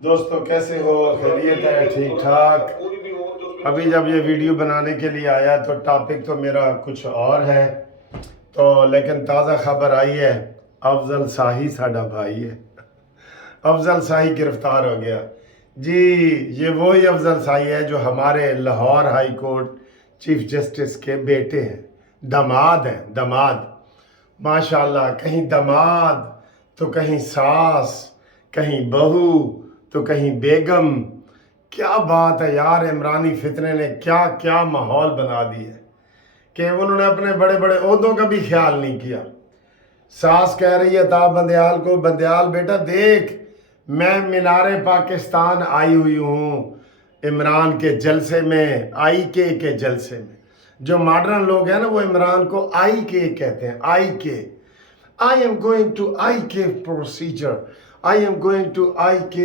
دوستو کیسے ہو؟ خیریت ہے؟ ٹھیک ٹھاک؟ ابھی جب یہ ویڈیو بنانے کے لیے آیا تو ٹاپک تو میرا کچھ اور ہے، تو لیکن تازہ خبر آئی ہے، افضل شاہی ساڈا بھائی ہے، افضل شاہی گرفتار ہو گیا جی۔ یہ وہی افضل شاہی ہے جو ہمارے Lahore high court chief justice کے بیٹے ہیں، داماد ہیں، داماد ماشاءاللہ۔ کہیں داماد تو کہیں ساس، کہیں بہو تو کہیں بیگم۔ کیا بات ہے یار، عمرانی فتنے نے کیا کیا ماحول بنا دی ہے کہ انہوں نے اپنے بڑے بڑے عہدوں کا بھی خیال نہیں کیا۔ ساس کہہ رہی ہے تا بندیال کو، بندیال بیٹا دیکھ، میں مینار پاکستان آئی ہوئی ہوں عمران کے جلسے میں، آئی کے جلسے میں۔ جو ماڈرن لوگ ہیں نا وہ عمران کو آئی کے کہتے ہیں، آئی کے۔ I am going to IK procedure. I am going to IK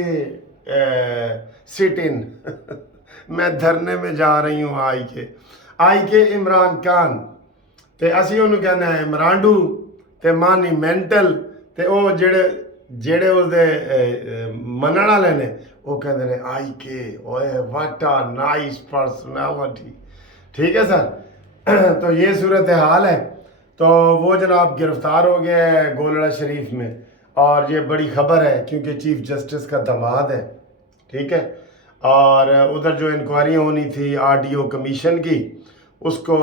sit-in. میں دھرنے میں جا رہی ہوں آئی کے عمران خان تے اسی انہوں کہنا ہے عمرانڈو تے مانی مینٹل تے او جڑے اس دے منن والے نے وہ کہتے ہیں آئی کے، اوے واٹ آ نائس پرسنالٹی۔ ٹھیک ہے سر، تو یہ صورتحال ہے۔ تو وہ جناب گرفتار ہو گیا ہے گولڑا شریف میں، اور یہ بڑی خبر ہے کیونکہ چیف جسٹس کا داماد ہے، ٹھیک ہے۔ اور ادھر جو انکوائری ہونی تھی RDO کمیشن کی، اس کو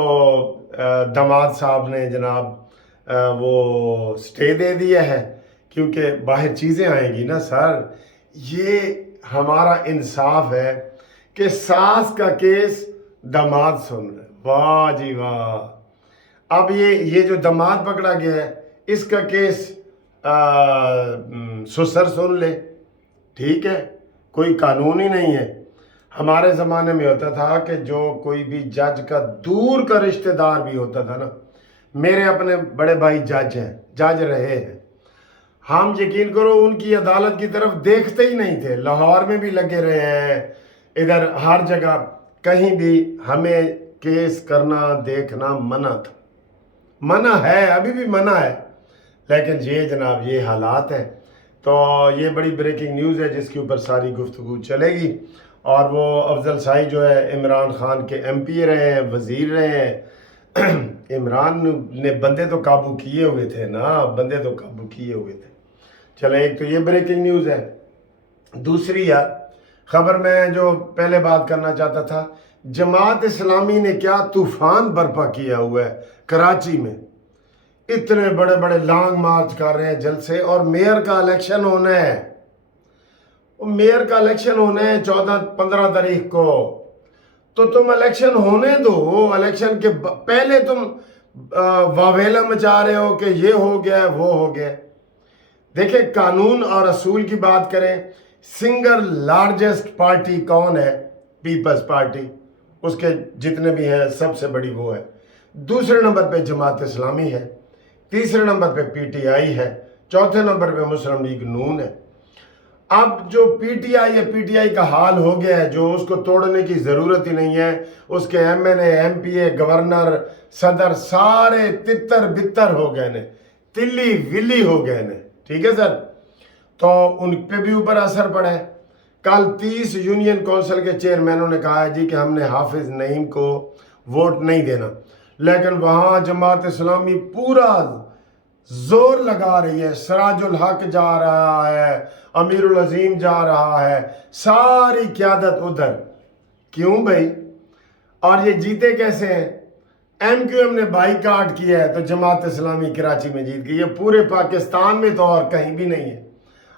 داماد صاحب نے جناب وہ سٹے دے دیا ہے، کیونکہ باہر چیزیں آئیں گی نا سر۔ یہ ہمارا انصاف ہے کہ ساس کا کیس داماد سن رہے، واہ جی واہ۔ اب یہ جو داماد پکڑا گیا ہے اس کا کیس سسر سن لے، ٹھیک ہے، کوئی قانون ہی نہیں ہے۔ ہمارے زمانے میں ہوتا تھا کہ جو کوئی بھی جج کا دور کا رشتہ دار بھی ہوتا تھا نا، میرے اپنے بڑے بھائی جج ہیں، جج رہے ہیں، ہم یقین کرو ان کی عدالت کی طرف دیکھتے ہی نہیں تھے۔ لاہور میں بھی لگے رہے ہیں، ادھر ہر جگہ، کہیں بھی ہمیں کیس کرنا دیکھنا منع تھا، منع ہے، ابھی بھی منع ہے، لیکن یہ جناب یہ حالات ہیں۔ تو یہ بڑی بریکنگ نیوز ہے جس کے اوپر ساری گفتگو چلے گی۔ اور وہ افضل شاہی جو ہے عمران خان کے MP رہے ہیں، وزیر رہے ہیں۔ عمران نے بندے تو قابو کیے ہوئے تھے نا، بندے تو قابو کیے ہوئے تھے۔ چلے، ایک تو یہ بریکنگ نیوز ہے۔ دوسری یار خبر میں جو پہلے بات کرنا چاہتا تھا، جماعت اسلامی نے کیا طوفان برپا کیا ہوا ہے کراچی میں۔ اتنے بڑے بڑے لانگ مارچ کر رہے ہیں جلسے، اور میئر کا الیکشن ہونا ہے، میئر کا الیکشن ہونا ہے 14-15 تاریخ کو۔ تو تم الیکشن ہونے دو، الیکشن کے پہلے تم واویلا مچا رہے ہو کہ یہ ہو گیا وہ ہو گیا۔ دیکھیں قانون اور اصول کی بات کریں، سنگل لارجسٹ پارٹی کون ہے؟ پیپلز پارٹی، اس کے جتنے بھی ہیں سب سے بڑی وہ ہے۔ دوسرے نمبر پہ جماعت اسلامی ہے، تیسرے نمبر پہ PTI ہے، چوتھے نمبر پہ مسلم لیگ نون ہے۔ اب جو PTI کا حال ہو گیا ہے، جو اس کو توڑنے کی ضرورت ہی نہیں ہے، اس کے MNA MPA گورنر صدر سارے تتر بتر ہو گئے نے، تلی ولی ہو گئے نے، ٹھیک ہے سر۔ تو ان پہ بھی اوپر اثر پڑا ہے۔ کل 30 یونین کونسل کے چیئرمینوں نے کہا ہے جی کہ ہم نے حافظ نعیم کو ووٹ نہیں دینا، لیکن وہاں جماعت اسلامی پورا زور لگا رہی ہے۔ سراج الحق جا رہا ہے، امیر العظیم جا رہا ہے، ساری قیادت ادھر۔ کیوں بھائی؟ اور یہ جیتے کیسے ہیں؟ MQM نے بائیکاٹ کیا ہے تو جماعت اسلامی کراچی میں جیت گئی۔ یہ پورے پاکستان میں تو اور کہیں بھی نہیں ہے۔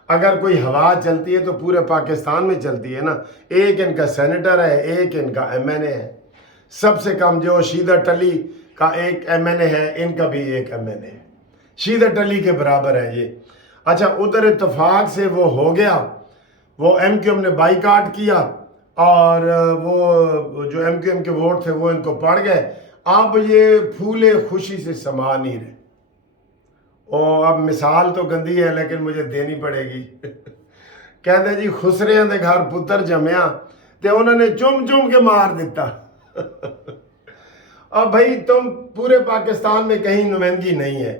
اگر کوئی ہوا چلتی ہے تو پورے پاکستان میں چلتی ہے نا۔ ایک ان کا سینیٹر ہے، ایک ان کا MNA ہے، سب سے کم جو شیدر ٹلی کا ایک MNA ہے، ان کا بھی ایک MNA ہے، شیدر ٹلی کے برابر ہے یہ۔ اچھا، ادھر اتفاق سے وہ ہو گیا، وہ MQM نے بائیکاٹ کیا، اور وہ جو MQM کے ووٹ تھے وہ ان کو پڑ گئے۔ اب یہ پھولے خوشی سے سما نہیں رہے۔ اب مثال تو گندی ہے لیکن مجھے دینی پڑے گی۔ کہتے جی خسریاں دے گھر پتر جمیا تے انہوں نے چم چم کے مار دیتا۔ اب بھائی تم پورے پاکستان میں کہیں نمائندگی نہیں ہے۔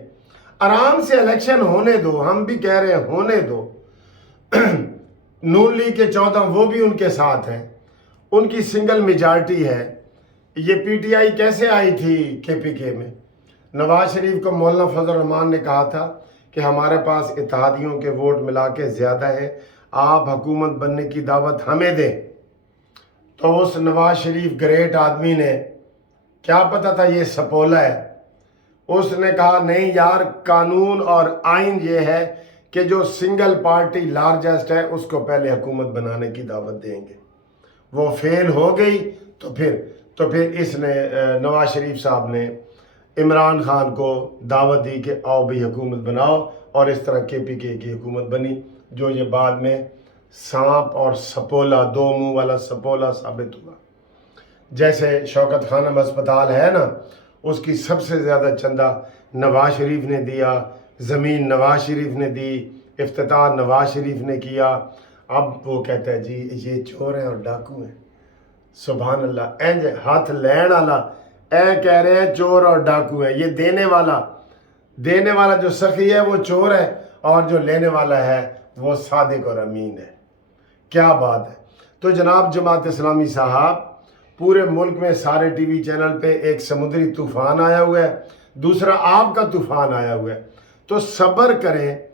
आराम से इलेक्शन होने दो, हम भी कह रहे हैं होने दो। नून लीग के 14 वो भी उनके साथ हैं, उनकी सिंगल मेजॉरिटी है। ये पीटीआई कैसे आई थी केपीके में? नवाज शरीफ को मौलाना फजल रहमान ने कहा था कि हमारे पास इत्तेहादियों के वोट मिला के ज़्यादा है, आप हुकूमत बनने की दावत हमें दें। तो उस नवाज शरीफ ग्रेट आदमी ने, क्या पता था ये सपोला है, उसने कहा नहीं यार, कानून और आइन ये है कि जो सिंगल पार्टी लार्जेस्ट है उसको पहले हुकूमत बनाने की दावत देंगे। वो फेल हो गई तो फिर इसने नवाज शरीफ साहब ने इमरान खान को दावत दी कि आओ भी हुकूमत बनाओ, और इस तरह केपीके की हुकूमत बनी, जो ये बाद में सांप और सपोला, दो मुंह वाला सपोला साबित हुआ। जैसे शौकत खानम अस्पताल है ना, उसकी सबसे ज़्यादा चंदा नवाज शरीफ ने दिया, ज़मीन नवाज शरीफ ने दी, इफ्तिताह नवाज शरीफ ने किया। अब वो कहता है जी ये चोर हैं और डाकू हैं। सुभान अल्लाह, इंज हाथ लैन वाला ए कह रहे हैं चोर और डाकू है। ये देने वाला जो सखी है वो चोर है, और जो लेने वाला है वो सादिक और अमीन है। क्या बात है। तो जनाब जमात इस्लामी साहब, पूरे मुल्क में सारे टीवी चैनल पे एक समुद्री तूफ़ान आया हुआ है, दूसरा आपका तूफ़ान आया हुआ है। तो सब्र करें,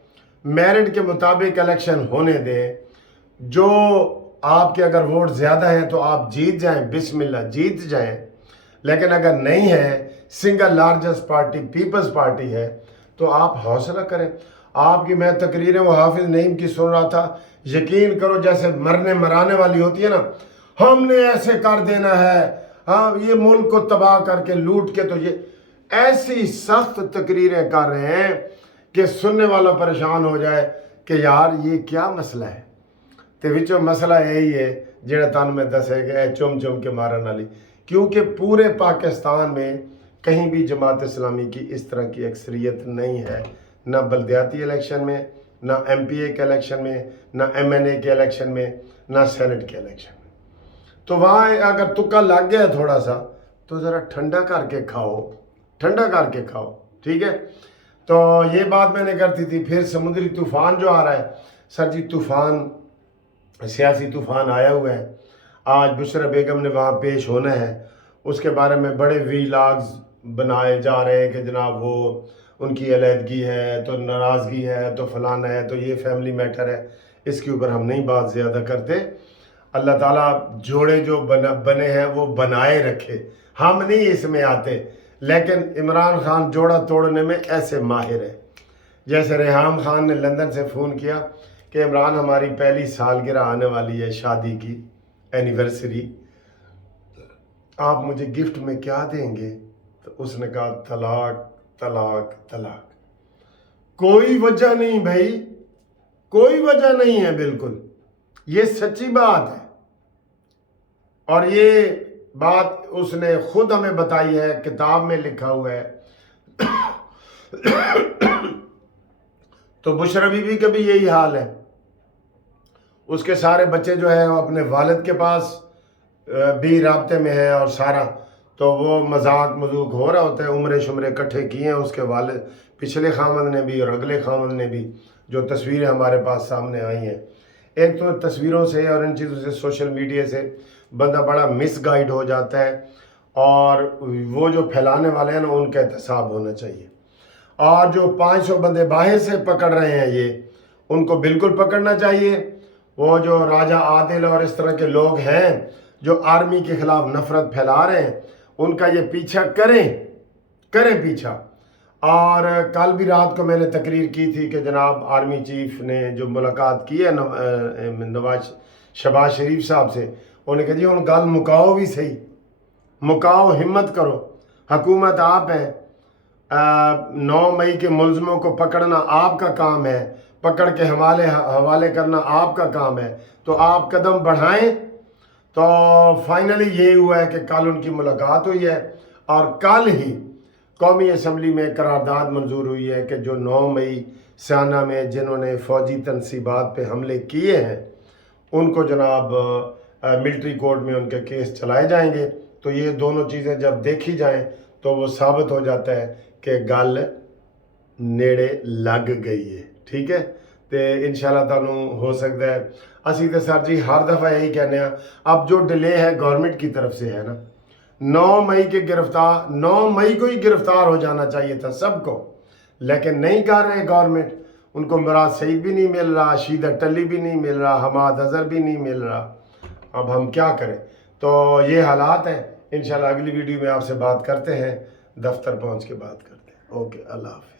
मेरिट के मुताबिक इलेक्शन होने दें। जो आपके अगर वोट ज़्यादा हैं तो आप जीत जाएं, बिस्मिल्लाह जीत जाएं। लेकिन अगर नहीं है, single largest party Peoples Party है, तो आप हौसला करें। आपकी मैं तकरीरें वो हाफिज नईम की सुन रहा था, यकीन करो जैसे मरने मराने वाली होती है ना, हमने ऐसे कर देना है, हाँ ये मुल्क को तबाह करके लूट के, तो ये ऐसी सख्त तकरीरें कर रहे हैं कि सुनने वाला परेशान हो जाए कि यार ये क्या मसला है। तो विचो मसला यही है जेड़ा तन में दसे गए चुम चुम के मारन वाली, क्योंकि पूरे पाकिस्तान में कहीं भी जमात इस्लामी की इस तरह की अक्सरियत नहीं है, ना बल्दियाती इलेक्शन में, ना MPA के इलेक्शन में, ना MNA के इलेक्शन में, ना सेनेट के इलेक्शन में। तो वहाँ अगर तुक्का लग गया थोड़ा सा तो ज़रा ठंडा करके खाओ, ठीक है। तो ये बात मैंने करती थी। फिर समुद्री तूफ़ान जो आ रहा है, सर जी तूफ़ान, सियासी तूफ़ान आया हुआ है। आज बुशरा बेगम ने वहाँ पेश होना है, उसके बारे में बड़े वीलॉग्स बनाए जा रहे हैं कि जनाब वो उनकी अलहदगी है, तो नाराज़गी है, तो फलाना है, तो ये फैमिली मैटर है। इसके ऊपर हम नहीं बात ज़्यादा करते। अल्लाह ताला जोड़े जो बने हैं वो बनाए रखे, हम नहीं इसमें आते। लेकिन इमरान खान जोड़ा तोड़ने में ऐसे माहिर है। जैसे रेहाम खान ने लंदन से फ़ोन किया कि इमरान हमारी पहली सालगिरह आने वाली है, शादी की एनिवर्सरी, आप मुझे गिफ्ट में क्या देंगे? तो उसने कहा तलाक तलाक तलाक। कोई वजह नहीं भाई, कोई वजह नहीं है, बिल्कुल ये सच्ची बात है। और ये बात उसने खुद हमें बताई है, किताब में लिखा हुआ है। तो बुशरा बीबी का भी यही हाल है, उसके सारे बच्चे जो है वो अपने वालिद के पास भी राब्ते में है और सारा, तो वो मजाक मजूक हो रहा होता है। उम्रे शुमरे इकट्ठे किए हैं उसके वालिद, पिछले खामद ने भी और अगले खामद ने भी, जो तस्वीरें हमारे पास सामने आई हैं। एक तो तस्वीरों से और इन चीज़ों से, सोशल मीडिया से बंदा बड़ा मिसगाइड हो जाता है, और वो जो फैलाने वाले हैं ना उनका एहतसाब होना चाहिए। और जो 500 बंदे बाहर से पकड़ रहे हैं ये, उनको बिल्कुल पकड़ना चाहिए। वो जो राजा आदिल और इस तरह के लोग हैं जो आर्मी के ख़िलाफ़ नफ़रत फैला रहे हैं, उनका ये पीछा करें पीछा। और कल भी रात को मैंने तकरीर की थी कि जनाब आर्मी चीफ ने जो मुलाकात की है शहबाज शरीफ साहब से, उन्होंने कहा जी उन गल मुकाओ भी सही, मुकाओ, हिम्मत करो, हुकूमत आप है, 9 मई के मुलजमों को पकड़ना आपका काम है, पकड़ के हवाले करना आपका काम है, तो आप कदम बढ़ाएं। तो फाइनली ये हुआ है कि कल उनकी मुलाकात हुई है, और कल ही कौमी असम्बली में करारदाद मंजूर हुई है कि जो 9 मई स्याना में जिन्होंने फ़ौजी तनसीबात पे हमले किए हैं उनको जनाब मिलिट्री कोर्ट में उनके केस चलाए जाएंगे। तो ये दोनों चीज़ें जब देखी जाएं तो वो साबित हो जाता है कि गल नेड़े लग गई है। ठीक है, तो इंशाल्लाह ਤੁਹਾਨੂੰ हो सकता है। ਅਸੀਂ तो सर जी हर दफ़ा यही कहने हैं, अब जो डिले है गवर्नमेंट की तरफ से है ना, 9 मई को ही गिरफ्तार हो जाना चाहिए था सबको, लेकिन नहीं कर रहे गवर्नमेंट। उनको मुराद सईद भी नहीं मिल रहा, शीदा टली भी नहीं मिल रहा, हमाद अजहर भी नहीं मिल रहा। अब हम क्या करें? तो ये हालात हैं। इंशाल्लाह अगली वीडियो में आपसे बात करते हैं, दफ्तर पहुंच के बात करते हैं। ओके, अल्लाह हाफ़िज़।